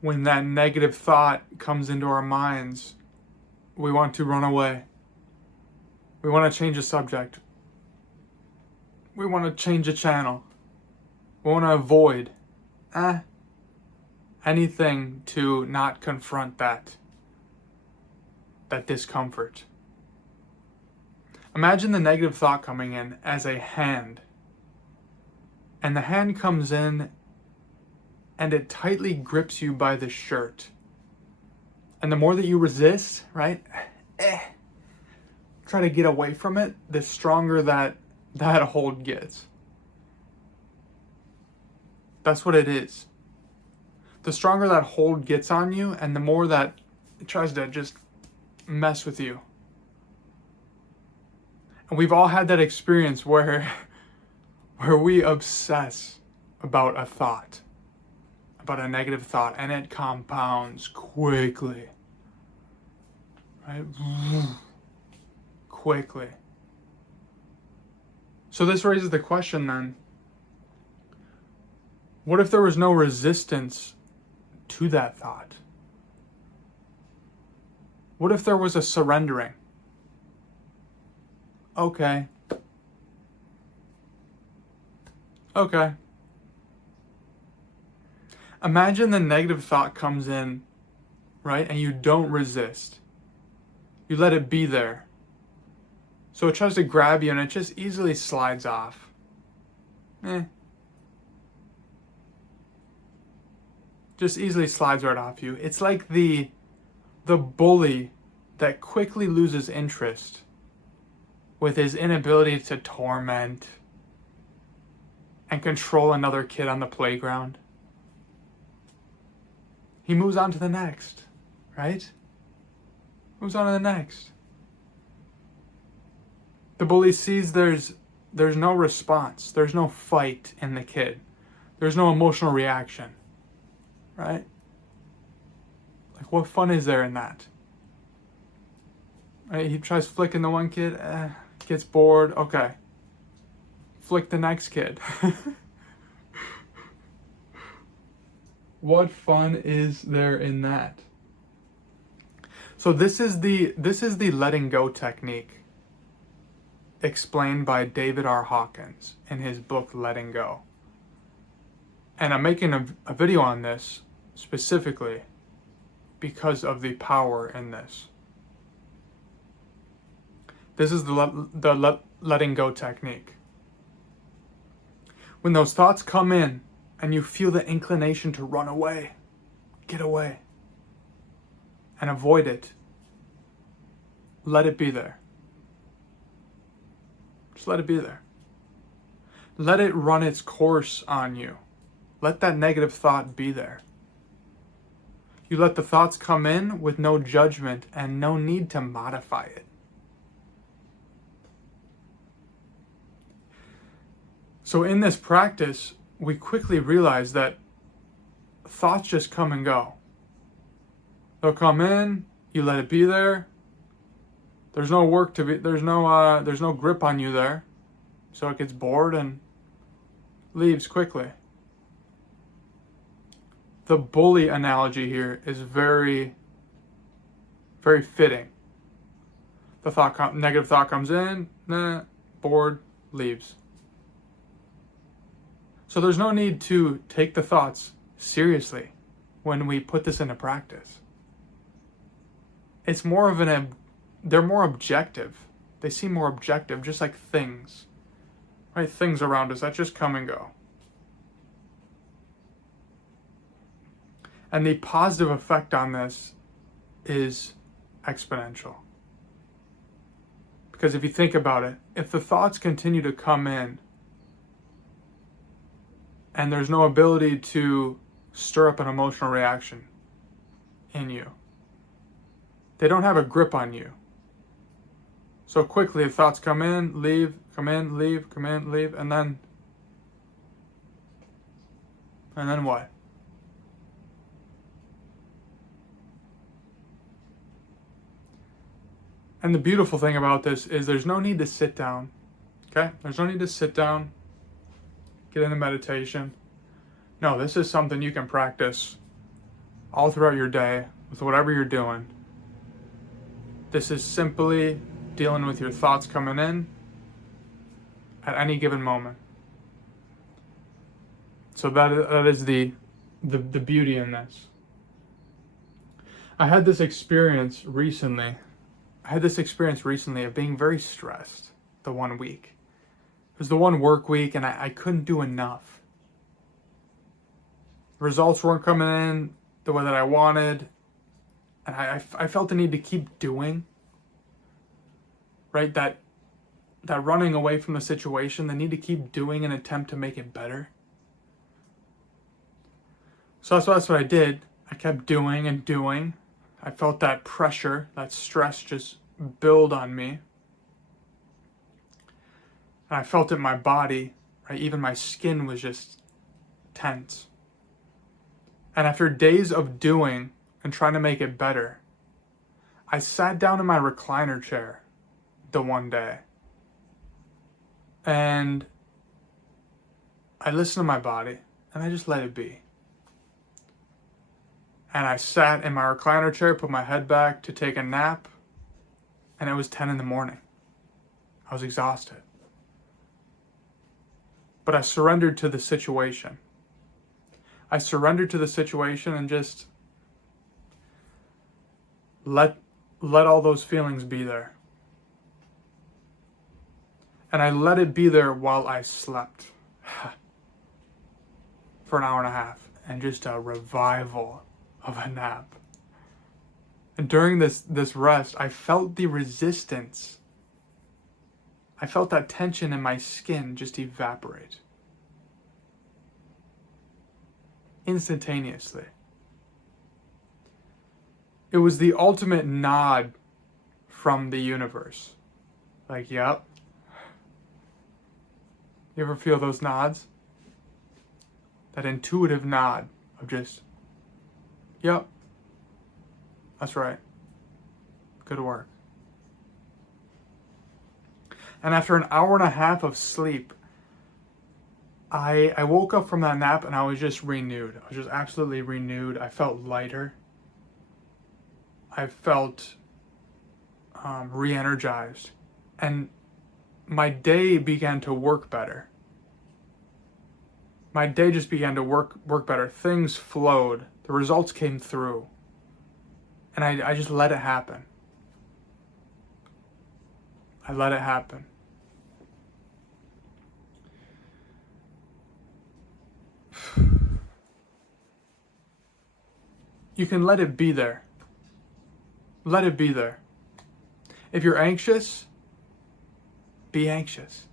when that negative thought comes into our minds, we want to run away. We want to change the subject. We want to change the channel. We want to avoid anything to not confront that discomfort. Imagine the negative thought coming in as a hand. And the hand comes in and it tightly grips you by the shirt. And the more that you resist, right? Try to get away from it, the stronger that hold gets. That's what it is. The stronger that hold gets on you, and the more that it tries to just mess with you. And we've all had that experience where we obsess about a thought, about a negative thought, and it compounds quickly. Right? Quickly. So this raises the question then, what if there was no resistance to that thought? What if there was a surrendering? Okay. Imagine the negative thought comes in, right? And you don't resist. You let it be there. So it tries to grab you and it just easily slides off. Just easily slides right off you. It's like the bully that quickly loses interest with his inability to torment and control another kid on the playground. He moves on to the next, right? Moves on to the next. The bully sees there's no response. There's no fight in the kid. There's no emotional reaction, right? Like, what fun is there in that? Right? He tries flicking the one kid, gets bored, okay. Flick the next kid. What fun is there in that? So this is the letting go technique explained by David R. Hawkins in his book Letting Go. And I'm making a video on this specifically because of the power in this. This is the letting go technique. When those thoughts come in and you feel the inclination to run away, get away, and avoid it, let it be there. Just let it be there. Let it run its course on you. Let that negative thought be there. You let the thoughts come in with no judgment and no need to modify it. So in this practice, we quickly realize that thoughts just come and go. They'll come in, you let it be there. There's no work to be, there's no grip on you there. So it gets bored and leaves quickly. The bully analogy here is very, very fitting. The negative thought comes in, bored, leaves. So there's no need to take the thoughts seriously when we put this into practice. It's more of they're more objective. They seem more objective, just like things, right? Things around us that just come and go. And the positive effect on this is exponential. Because if you think about it, if the thoughts continue to come in and there's no ability to stir up an emotional reaction in you, they don't have a grip on you. So quickly the thoughts come in, leave, come in, leave, come in, leave, and then what? And the beautiful thing about this is there's no need to sit down, okay? There's no need to sit down, get into meditation. No, this is something you can practice all throughout your day with whatever you're doing. This is simply dealing with your thoughts coming in at any given moment. So that is the beauty in this. I had this experience recently. Of being very stressed the one week. It was the one work week, and I couldn't do enough. Results weren't coming in the way that I wanted, and I felt the need to keep doing. Right? That running away from the situation, the need to keep doing an attempt to make it better. So that's what I did. I kept doing and doing. I felt that pressure, that stress just build on me. And I felt it in my body, right? Even my skin was just tense. And after days of doing and trying to make it better, I sat down in my recliner chair the one day. And I listened to my body and I just let it be. And I sat in my recliner chair, put my head back to take a nap, and it was 10 in the morning. I was exhausted. But I surrendered to the situation. I surrendered to the situation and just let all those feelings be there. And I let it be there while I slept for an hour and a half, and just a revival of a nap. And during this rest, I felt the resistance. I felt that tension in my skin just evaporate. Instantaneously. It was the ultimate nod from the universe. Like, yep. You ever feel those nods? That intuitive nod of just, yep, that's right. Good work. And after an hour and a half of sleep, I woke up from that nap and I was just renewed. I was just absolutely renewed. I felt lighter. I felt re-energized. And my day began to work better. My day just began to work better. Things flowed. The results came through. And I just let it happen. I let it happen. You can let it be there. Let it be there. If you're anxious, be anxious.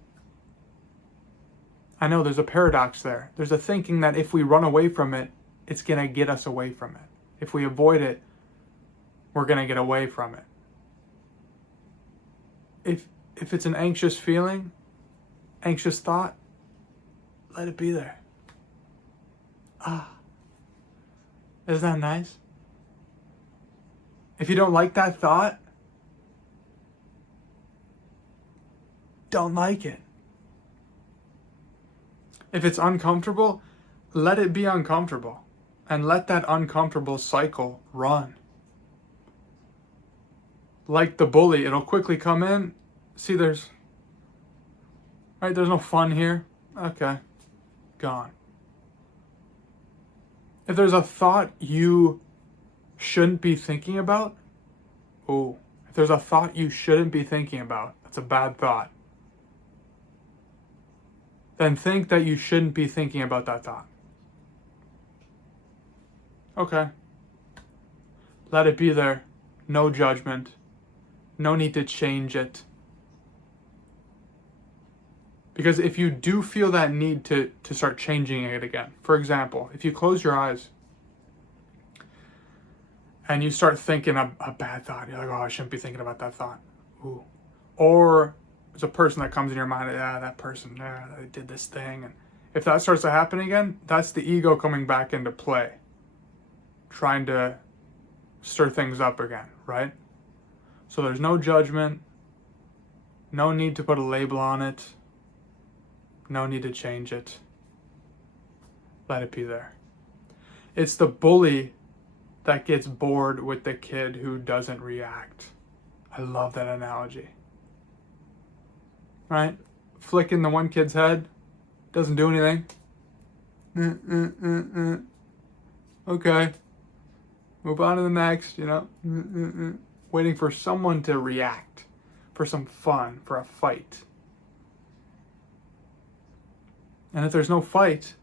I know there's a paradox there. There's a thinking that if we run away from it, it's going to get us away from it. If we avoid it, we're going to get away from it. If it's an anxious feeling, anxious thought, let it be there. Isn't that nice? If you don't like that thought, don't like it. If it's uncomfortable, let it be uncomfortable. And let that uncomfortable cycle run. Like the bully, it'll quickly come in. See, there's no fun here. Okay, gone. If there's a thought you shouldn't be thinking about, if there's a thought you shouldn't be thinking about, that's a bad thought. Then think that you shouldn't be thinking about that thought. Okay. Let it be there. No judgment. No need to change it. Because if you do feel that need to start changing it again, for example, if you close your eyes and you start thinking a bad thought, you're like, I shouldn't be thinking about that thought. Or there's a person that comes in your mind, that person, they did this thing. And if that starts to happen again, that's the ego coming back into play, trying to stir things up again, right? So there's no judgment, no need to put a label on it. No need to change it. Let it be there. It's the bully that gets bored with the kid who doesn't react. I love that analogy. Right? Flicking the one kid's head, doesn't do anything. Okay. Move on to the next, Waiting for someone to react, for some fun, for a fight. And if there's no fight,